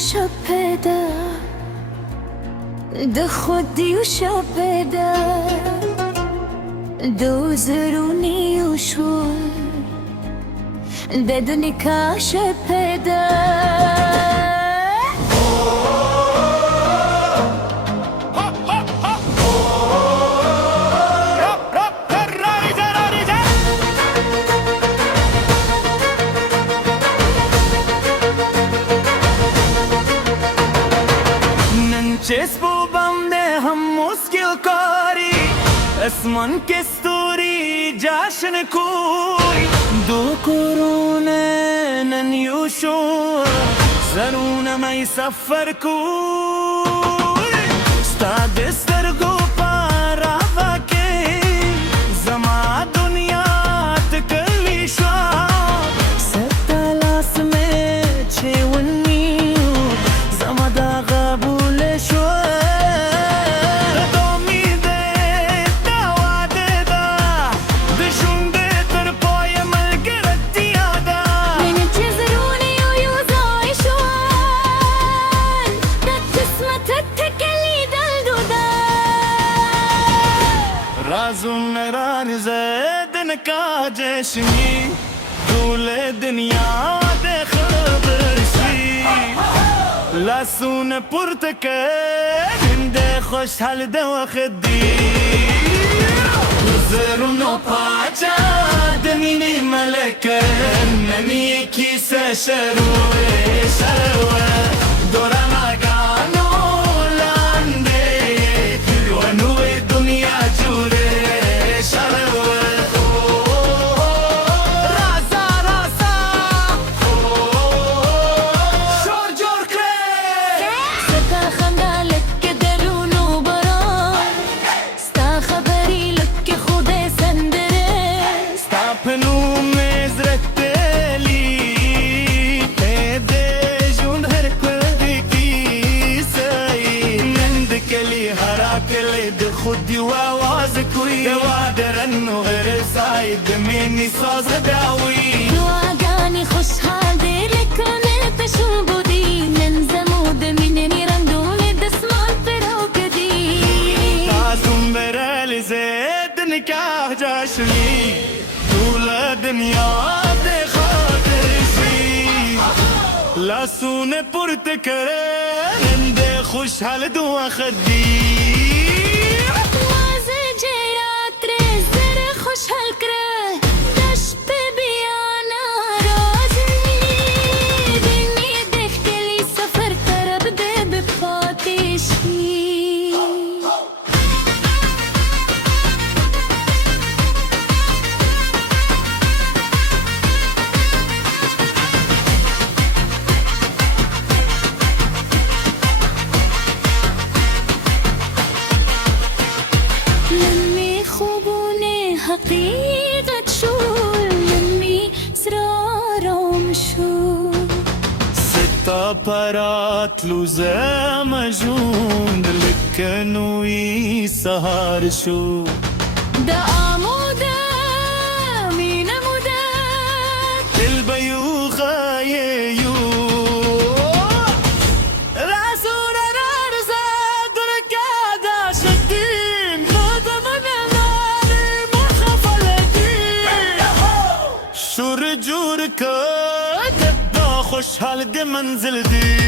شبدا د خودی و شبدا دو زرونی و شور بدون کاش پدا चेस्पो बंदे हम मुश्किल कारी आसमान के स्तूरी जश्न कोई दो कोरोने नन्यूशो जरून मैं सफर कोई स्टादिस्तर गो पारावा के जमा दुनिया तकली शा सत्तालास में छेवनी जमा दागा राज़ुन रान ज़ैदन का जश्नी दूल्हे दुनिया दे खबरशी लसून पुरतके जिंदे खुश हल दे वखदी زرونو پاچا دمینی ملکن نمی کیسه شروع دورا مگانو لانده دیوانو دنیا جوره خودی و آواز کوی دوادرن و غیر ساید منی ساز داوی دعاگانی خوشحال دیر کنه تشون بودی ننزمود منی رندون دسمان پرو کدی تازم برال زید نکاح جاشنی طول دنیا ده خاطرشی لاسون پرت کرے ننده خوشحال دعا خدی حقيقة شو لمي سرارهم شو ستة برات لوزة مجون لكنو يسهر شو دا عمودا مين عمودا البيوخة يو جور كده خوشحال دي منزل دي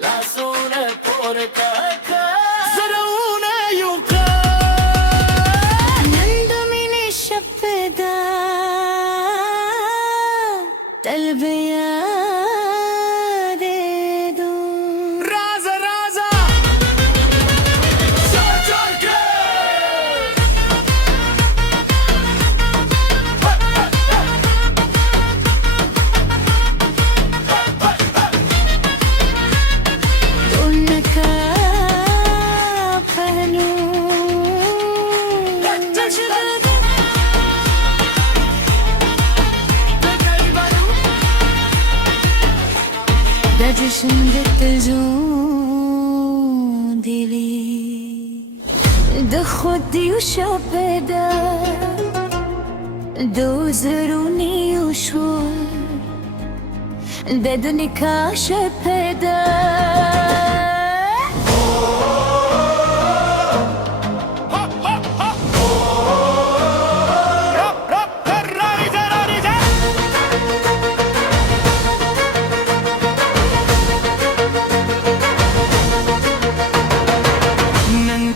لا سونة بوركا زرونة يوكا نندو من الشبدا تلبيا جشن التلفزيون ديلي د خودي وشبدا دوزروني وشوي بدني كاشف هدا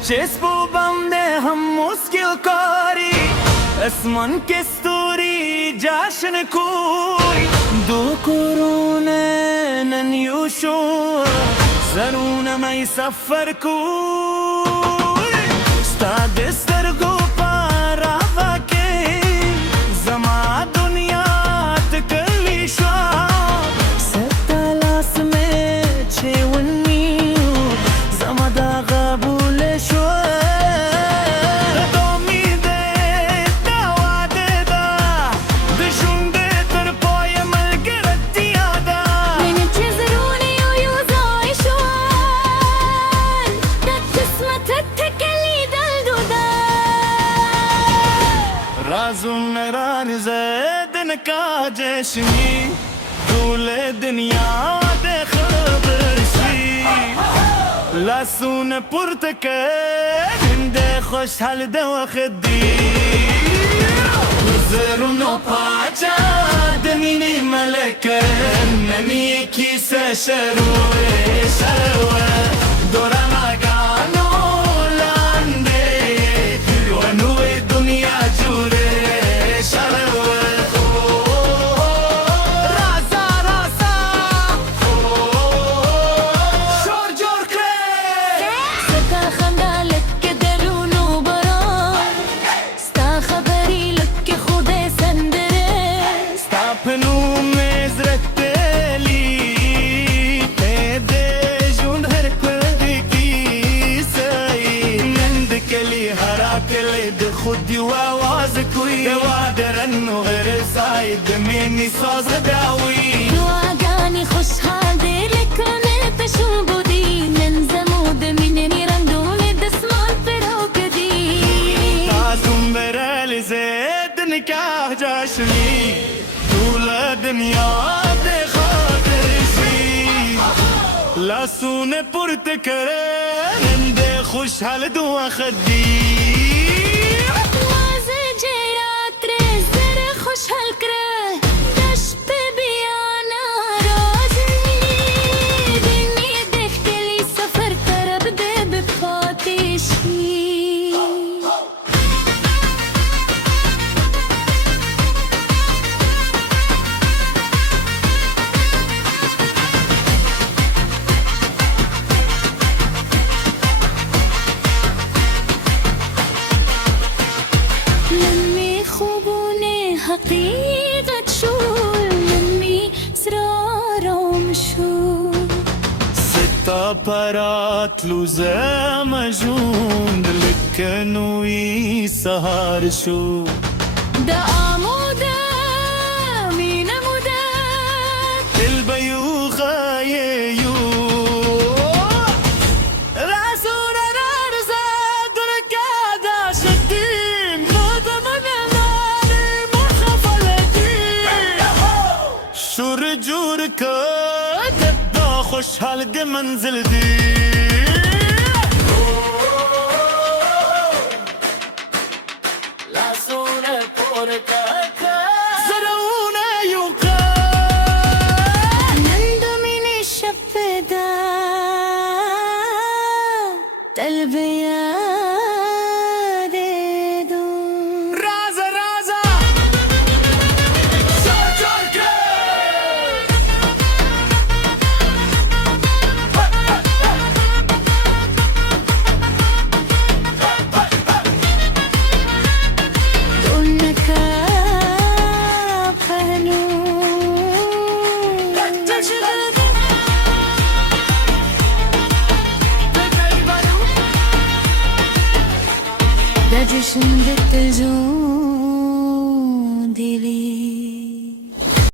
चेस्पो बंदे हम मुश्किल कारी असमान के स्तूरी जाशन कोई दो कोरोने नन्यूशो जरून मैं सफर कोई स्टादिस्तर गो पारा वाके जमा दुनिया तकली शा सत्तालास में छेवनी जमा दागा राज़ुन रान ज़ैदन का जश्नी दूल्हे दुनिया दे खबरशी लासून पुरतके जिंदे खुश हाल दे वखदी زرون پاچا دمینی ملکن نمی کیسه شروع شروع دوران آگانو لانده ونوی دنیا جوره شروع رازا رازا شور جور کرد ستا خندالك كدرون وبران ستا خبري لك خود سندرس ستا مزرت لی پیده جون هر پدکی سایی نند کلی هرا کلی ده خودی و آواز کوی دوادرن و غیر زاید منی ساز داوی دعاقاني خوشحال دير لك كنت شو بودي ننزمود منني رندوني دسمان فروك دي تازم برال زید نکاح جاشنی طول دنیا ده خاطرشی لاسون پرت کرن ده خوشحال دو خدی وازه جيرات رزر خوشحال كره دش ببيانا رازني دني دختلي سفر ترب ده بفاتشي لمي خوبوني حقيقة شو لمي سرارهم شو ستا پرات لوزه مجون دلکنوی سهار شو دا آمودا مين مودا البيو غايو راسون رارزة دركادا شدين مدمناني مخفلتين شور جور كاد دا خوشحال دي منزل دي لاسونه پرتکه زرونه یوکه نندو من الشفدا قلبي يا ديدو رازا رازا شور جور کرد دونك قانون ده جشن بالتزون